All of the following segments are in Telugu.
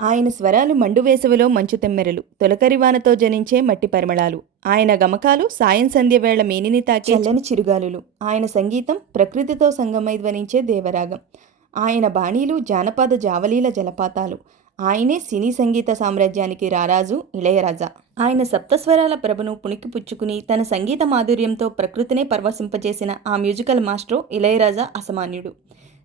ఆయన స్వరాలు మండు వేసవిలో మంచు తెమ్మెరలు, తొలకరివానతో జనించే మట్టి పరిమళాలు. ఆయన గమకాలు సాయం సంధ్య వేళ మేనిని తాకే చల్లని చిరుగాలులు. ఆయన సంగీతం ప్రకృతితో సంగమై ధ్వనించే దేవరాగం. ఆయన బాణీలు జానపద జావలీల జలపాతాలు. ఆయనే సినీ సంగీత సామ్రాజ్యానికి రారాజు ఇళయరాజా. ఆయన సప్తస్వరాల ప్రభను పుణికిపుచ్చుకుని తన సంగీత మాధుర్యంతో ప్రకృతినే పరవశింపజేసిన ఆ మ్యూజికల్ మాస్ట్రో ఇళయరాజా అసామాన్యుడు.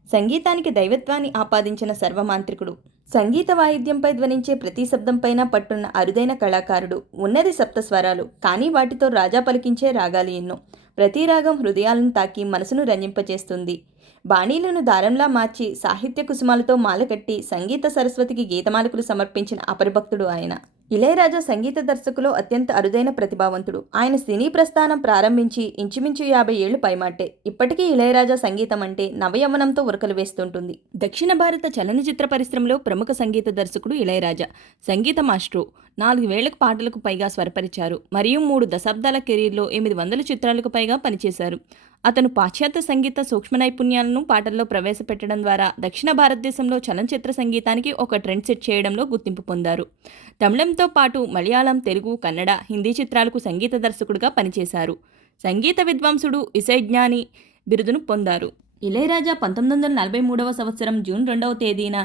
సంగీతానికి దైవత్వాన్ని ఆపాదించిన సర్వమాంత్రికుడు. సంగీత వాయిద్యంపై ధ్వనించే ప్రతి శబ్దంపైన పట్టున్న అరుదైన కళాకారుడు. ఉన్నది సప్తస్వరాలు, కానీ వాటితో రాజా పలికించే రాగాలు ఎన్నో. ప్రతి రాగం హృదయాలను తాకి మనసును రంజింపచేస్తుంది. బాణీలను దారంలా మార్చి సాహిత్య కుసుమాలతో మాలకట్టి సంగీత సరస్వతికి గీతమాలకులు సమర్పించిన అపరిభక్తుడు ఆయన. ఇళయరాజా సంగీత దర్శకులో అత్యంత అరుదైన ప్రతిభావంతుడు. ఆయన సినీ ప్రస్థానం ప్రారంభించి ఇంచుమించు 50 ఏళ్లు పైమాటే. ఇప్పటికీ ఇళయరాజా సంగీతం అంటే నవయవ్వనంతో ఉరకలు వేస్తుంటుంది. దక్షిణ భారత చలనచిత్ర పరిశ్రమలో ప్రముఖ సంగీత దర్శకుడు ఇళయరాజా. సంగీత మాస్ట్రో. 4,000 పాటలకు పైగా స్వరపరిచారు మరియు 3 దశాబ్దాల కెరీర్లో 800 చిత్రాలకు పైగా పనిచేశారు. అతను పాశ్చాత్య సంగీత సూక్ష్మ నైపుణ్యాలను పాటల్లో ప్రవేశపెట్టడం ద్వారా దక్షిణ భారతదేశంలో చలనచిత్ర సంగీతానికి ఒక ట్రెండ్ సెట్ చేయడంలో గుర్తింపు పొందారు. తమిళంతో పాటు మలయాళం, తెలుగు, కన్నడ, హిందీ చిత్రాలకు సంగీత దర్శకుడిగా పనిచేశారు. సంగీత విద్వాంసుడు, ఇసైజ్ఞాని బిరుదును పొందారు. ఇళయరాజా 1943వ సంవత్సరం జూన్ 2వ తేదీన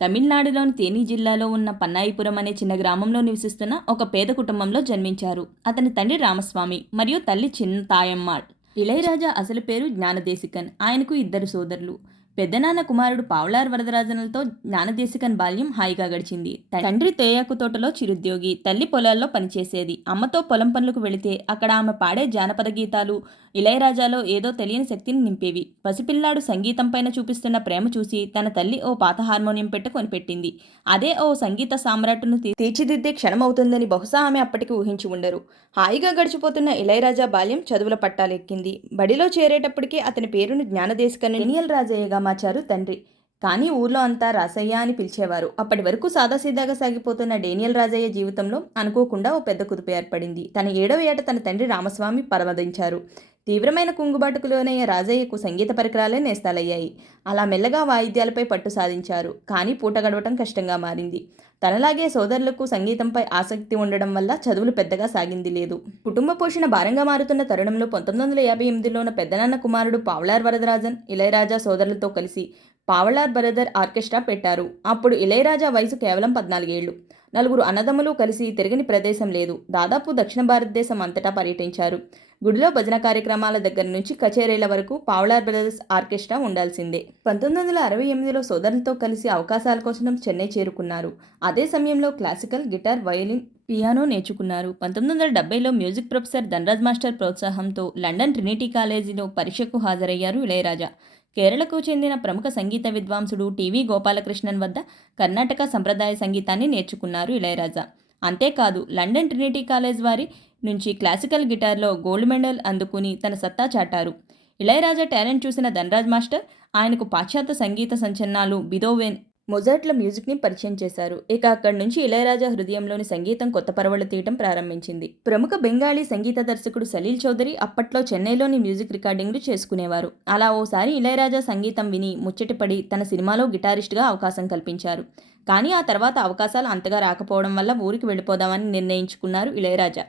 తమిళనాడులోని తేని జిల్లాలో ఉన్న పన్నాయిపురం అనే చిన్న గ్రామంలో నివసిస్తున్న ఒక పేద కుటుంబంలో జన్మించారు. అతని తండ్రి రామస్వామి మరియు తల్లి చిన్న తాయమ్మాళ్. ఇళయరాజా అసలు పేరు జ్ఞానదేశికన్. ఆయనకు 2 సోదరులు. పెద్దనాన్న కుమారుడు పావలార్ వరదరాజన్లతో జ్ఞానదేశికన్ బాల్యం హాయిగా గడిచింది. తండ్రి తేయాకు తోటలో చిరుద్యోగి, తల్లి పొలాల్లో పనిచేసేది. అమ్మతో పొలం పనులకు వెళితే అక్కడ ఆమె పాడే జానపద గీతాలు ఇళయరాజాలో ఏదో తెలియని శక్తిని నింపేవి. పసిపిల్లాడు సంగీతం పైన చూపిస్తున్న ప్రేమ చూసి తన తల్లి ఓ పాత హార్మోనియం కొనిపెట్టింది. అదే ఓ సంగీత సామ్రాట్టును తీర్చిదిద్దే క్షణమవుతుందని బహుశా ఆమె అప్పటికి ఊహించి ఉండరు. హాయిగా గడిచిపోతున్న ఇళయరాజా బాల్యం చదువుల పట్టాలెక్కింది. బడిలో చేరేటప్పటికే అతని పేరును జ్ఞానదేశికన్ డేనియల్ రాజయ్యగా మార్చారు తండ్రి. కానీ ఊర్లో అంతా రాసయ్య అని పిలిచేవారు. అప్పటి వరకు సాదాసీదాగా సాగిపోతున్న డేనియల్ రాజయ్య జీవితంలో అనుకోకుండా ఓ పెద్ద కుదుపు ఏర్పడింది. తన 7వ ఏట తన తండ్రి రామస్వామి పరమదించారు. తీవ్రమైన కుంగుబాటుకు లోనయ్యే రాజయ్యకు సంగీత పరికరాలే నేస్తాలయ్యాయి. అలా మెల్లగా వాయిద్యాలపై పట్టు సాధించారు. కానీ పూట గడవటం కష్టంగా మారింది. తనలాగే సోదరులకు సంగీతంపై ఆసక్తి ఉండడం వల్ల చదువులు పెద్దగా సాగింది లేదు. కుటుంబ పోషణ భారంగా మారుతున్న తరుణంలో 1958లోన పెద్దనాన్న కుమారుడు పావలార్ వరదరాజన్ ఇళయరాజా సోదరులతో కలిసి పావలార్ బ్రదర్ ఆర్కెస్ట్రా పెట్టారు. అప్పుడు ఇళయరాజా వయసు కేవలం 14 ఏళ్లు. 4 అన్నదమ్ములు కలిసి తిరగని ప్రదేశం లేదు. దాదాపు దక్షిణ భారతదేశం అంతటా పర్యటించారు. గుడిలో భజన కార్యక్రమాల దగ్గర నుంచి కచేరీల వరకు పావలార్ బ్రదర్స్ ఆర్కెస్ట్రా ఉండాల్సిందే. 1968లో సోదరులతో కలిసి అవకాశాల కోసం చెన్నై చేరుకున్నారు. అదే సమయంలో క్లాసికల్, గిటార్, వయలిన్, పియానో నేర్చుకున్నారు. 1970లో మ్యూజిక్ ప్రొఫెసర్ ధనరాజ్ మాస్టర్ ప్రోత్సాహంతో లండన్ ట్రినిటీ కాలేజీలో పరీక్షకు హాజరయ్యారు ఇళయరాజా. కేరళకు చెందిన ప్రముఖ సంగీత విద్వాంసుడు టీవీ గోపాలకృష్ణన్ వద్ద కర్ణాటక సంప్రదాయ సంగీతాన్ని నేర్చుకున్నారు ఇళయరాజా. అంతేకాదు లండన్ ట్రినిటీ కాలేజ్ వారి నుంచి క్లాసికల్ గిటార్లో గోల్డ్ మెడల్ అందుకుని తన సత్తా చాటారు. ఇళయరాజా టాలెంట్ చూసిన ధనరాజ్ మాస్టర్ ఆయనకు పాశ్చాత్య సంగీత సంచలనాలు బీథోవెన్, మొజార్ట్ల మ్యూజిక్ని పరిచయం చేశారు. ఇక అక్కడి నుంచి ఇళయరాజా హృదయంలోని సంగీతం కొత్త పరవళ్లు తీయటం ప్రారంభించింది. ప్రముఖ బెంగాలీ సంగీత దర్శకుడు సలీల్ చౌదరి అప్పట్లో చెన్నైలోని మ్యూజిక్ రికార్డింగ్లు చేసుకునేవారు. అలా ఓసారి ఇళయరాజా సంగీతం విని ముచ్చటపడి తన సినిమాలో గిటారిస్ట్గా అవకాశం కల్పించారు. కానీ ఆ తర్వాత అవకాశాలు అంతగా రాకపోవడం వల్ల ఊరికి వెళ్ళిపోదామని నిర్ణయించుకున్నారు ఇళయరాజా.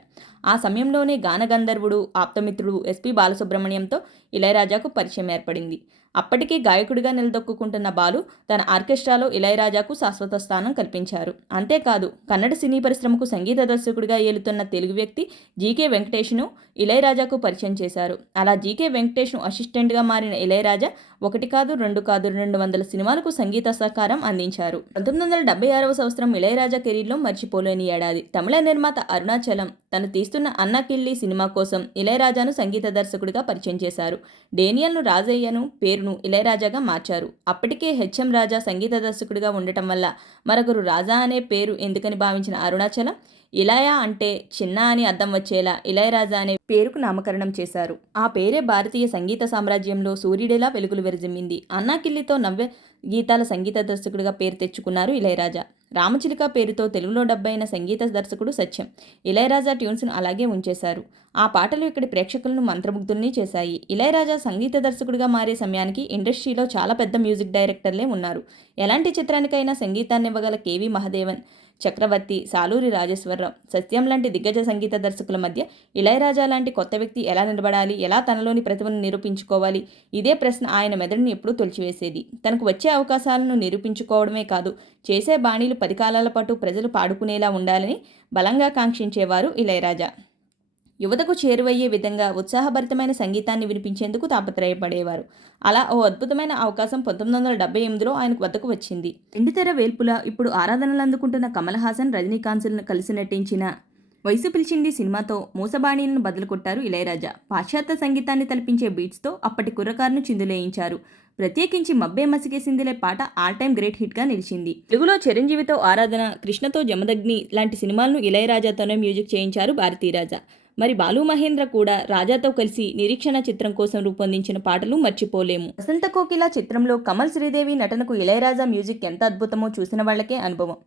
ఆ సమయంలోనే గానగంధర్వుడు, ఆప్తమిత్రుడు ఎస్పి బాలసుబ్రహ్మణ్యంతో ఇళయరాజాకు పరిచయం ఏర్పడింది. అప్పటికే గాయకుడిగా నిలదొక్కుంటున్న బాలు తన ఆర్కెస్ట్రాలో ఇళయరాజాకు శాశ్వత స్థానం కల్పించారు. అంతేకాదు కన్నడ సినీ పరిశ్రమకు సంగీత దర్శకుడిగా ఏలుతున్న తెలుగు వ్యక్తి జీకే వెంకటేష్ను ఇళయరాజాకు పరిచయం చేశారు. అలా జీకే వెంకటేష్ను అసిస్టెంట్గా మారిన ఇళయరాజా 1 కాదు 2 కాదు 200 సినిమాలకు సంగీత సహకారం అందించారు. 1976వ సంవత్సరం ఇళయరాజా కెరీర్లో మర్చిపోలేని ఏడాది. తమిళ నిర్మాత అరుణాచలం తను తీస్తున్న అన్నకిల్లి సినిమా కోసం ఇళయరాజాను సంగీత దర్శకుడిగా పరిచయం చేశారు. డేనియల్ను రాజయ్యను పేరును ఇళయరాజాగా మార్చారు. అప్పటికే హెచ్ఎం రాజా సంగీత దర్శకుడిగా ఉండటం వల్ల మరొకరు రాజా అనే పేరు ఎందుకని భావించిన అరుణాచలం ఇళయ అంటే చిన్న అని అర్థం వచ్చేలా ఇళయరాజా అనే పేరుకు నామకరణం చేశారు. ఆ పేరే భారతీయ సంగీత సామ్రాజ్యంలో సూర్యుడిలా వెలుగులు విరజిమ్మింది. అన్నాకిల్లితో గీతాల సంగీత దర్శకుడిగా పేరు తెచ్చుకున్నారు ఇళయరాజా. రామచిలుక పేరుతో తెలుగులో డబ్ అయిన సంగీత దర్శకుడు సత్యం. ఇళయరాజా ట్యూన్స్ను అలాగే ఉంచేశారు. ఆ పాటలు ఇక్కడి ప్రేక్షకులను మంత్రముగ్ధుల్ని చేశాయి. ఇళయరాజా సంగీత దర్శకుడిగా మారే సమయానికి ఇండస్ట్రీలో చాలా పెద్ద మ్యూజిక్ డైరెక్టర్లే ఉన్నారు. ఎలాంటి చిత్రానికైనా సంగీతాన్ని ఇవ్వగల కేవి మహదేవన్, చక్రవర్తి, సాలూరి రాజేశ్వరరావు, సత్యం లాంటి దిగ్గజ సంగీత దర్శకుల మధ్య ఇళయరాజా లాంటి కొత్త వ్యక్తి ఎలా నిలబడాలి, ఎలా తనలోని ప్రతిభను నిరూపించుకోవాలి, ఇదే ప్రశ్న ఆయన మెదడుని ఎప్పుడూ తొలిచివేసేది. తనకు వచ్చే అవకాశాలను నిరూపించుకోవడమే కాదు, చేసే బాణీలు 10 కాలాల పాటు ప్రజలు పాడుకునేలా ఉండాలని బలంగా కాంక్షించేవారు ఇళయరాజా. యువతకు చేరువయ్యే విధంగా ఉత్సాహభరితమైన సంగీతాన్ని వినిపించేందుకు తాపత్రయపడేవారు. అలా ఓ అద్భుతమైన అవకాశం 1978లో ఆయనకు వద్దకు వచ్చింది. వెండితెర వేల్పుల ఇప్పుడు ఆరాధనలు అందుకుంటున్న కమల్ హాసన్, రజనీకాంత్లను కలిసి నటించిన వయసు పిలిచింది సినిమాతో మూసబాణీలను బదులుకొట్టారు ఇళయరాజా. పాశ్చాత్య సంగీతాన్ని తలపించే బీట్స్తో అప్పటి కుర్రకారును చిందులేయించారు. ప్రత్యేకించి మబ్బే మసిగేసిందిలే పాట ఆల్ టైమ్ గ్రేట్ హిట్గా నిలిచింది. తెలుగులో చిరంజీవితో ఆరాధన, కృష్ణతో జమదగ్ని లాంటి సినిమాలను ఇళయరాజాతోనే మ్యూజిక్ చేయించారు భారతీరాజా. మరి బాలు మహేంద్ర కూడా రాజాతో కలిసి నిరీక్షణ చిత్రం కోసం రూపొందించిన పాటలు మర్చిపోలేము. వసంత కోకిల చిత్రంలో కమల్, శ్రీదేవి నటనకు ఇళయరాజా మ్యూజిక్ ఎంత అద్భుతమో చూసిన వాళ్లకే అనుభవం.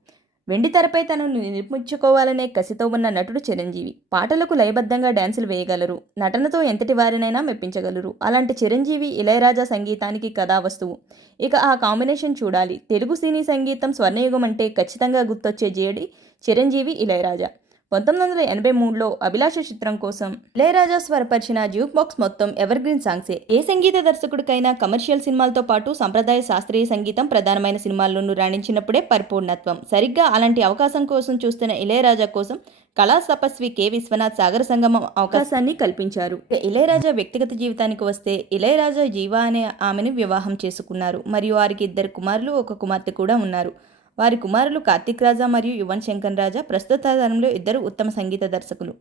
వెండి తెరపై తనను నిర్మించుకోవాలనే కసితో ఉన్న నటుడు చిరంజీవి. పాటలకు లయబద్ధంగా డ్యాన్సులు వేయగలరు, నటనతో ఎంతటి వారినైనా మెప్పించగలరు. అలాంటి చిరంజీవి ఇళయరాజా సంగీతానికి కథా వస్తువు. ఇక ఆ కాంబినేషన్ చూడాలి. తెలుగు సినీ సంగీతం స్వర్ణయుగం అంటే ఖచ్చితంగా గుర్తొచ్చే జేడి చిరంజీవి, ఇళయరాజా. 1983లో అభిలాష చిత్రం కోసం ఇళయరాజా స్వరపరిచిన జ్యూక్ బాక్స్ మొత్తం ఎవర్ గ్రీన్ సాంగ్సే. ఏ సంగీత దర్శకుడికైనా కమర్షియల్ సినిమాలతో పాటు సంప్రదాయ శాస్త్రీయ సంగీతం ప్రధానమైన సినిమాల్లోనూ రాణించినప్పుడే పరిపూర్ణత్వం. సరిగ్గా అలాంటి అవకాశం కోసం చూస్తున్న ఇళయరాజా కోసం కళా తపస్వి కె. విశ్వనాథ్ సాగర సంగమం అవకాశాన్ని కల్పించారు. ఇళయరాజా వ్యక్తిగత జీవితానికి వస్తే, ఇళయరాజా జీవా అనే ఆమెను వివాహం చేసుకున్నారు. మరియు వారికి 2 కుమారులు, 1 కుమార్తె కూడా ఉన్నారు. వారి కుమారులు కార్తిక్ రాజా మరియు యువన్ శంకర్ రాజా ప్రస్తుత తరంలో 2 ఉత్తమ సంగీత దర్శకులు.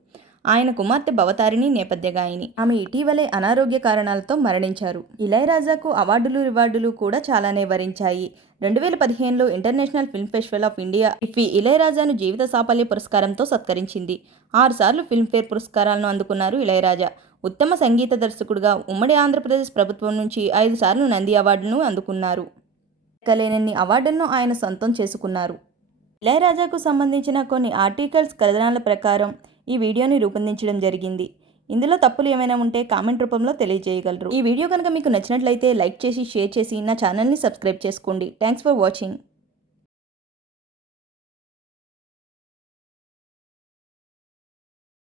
ఆయన కుమార్తె భవతారిణి నేపథ్య గాయని. ఆమె ఇటీవలే అనారోగ్య కారణాలతో మరణించారు. ఇళయరాజాకు అవార్డులు కూడా చాలానే వరించాయి. 2015లో international film festival of India IFFI ఇళయరాజాను జీవిత సాఫల్య పురస్కారంతో సత్కరించింది. 6 సార్లు ఫిల్మ్ఫేర్ పురస్కారాలను అందుకున్నారు ఇళయరాజా. ఉత్తమ సంగీత దర్శకుడిగా ఉమ్మడి ఆంధ్రప్రదేశ్ ప్రభుత్వం నుంచి 5 సార్లు నంది అవార్డును అందుకున్నారు. లెక్కలేనన్ని అవార్డులను ఆయన సొంతం చేసుకున్నారు. ఇళయరాజాకు సంబంధించిన కొన్ని ఆర్టికల్స్, కథనాల ప్రకారం ఈ వీడియోని రూపొందించడం జరిగింది. ఇందులో తప్పులు ఏమైనా ఉంటే కామెంట్ రూపంలో తెలియజేయగలరు. ఈ వీడియో కనుక మీకు నచ్చినట్లయితే లైక్ చేసి, షేర్ చేసి నా ఛానల్ని సబ్స్క్రైబ్ చేసుకోండి. Thanks for watching.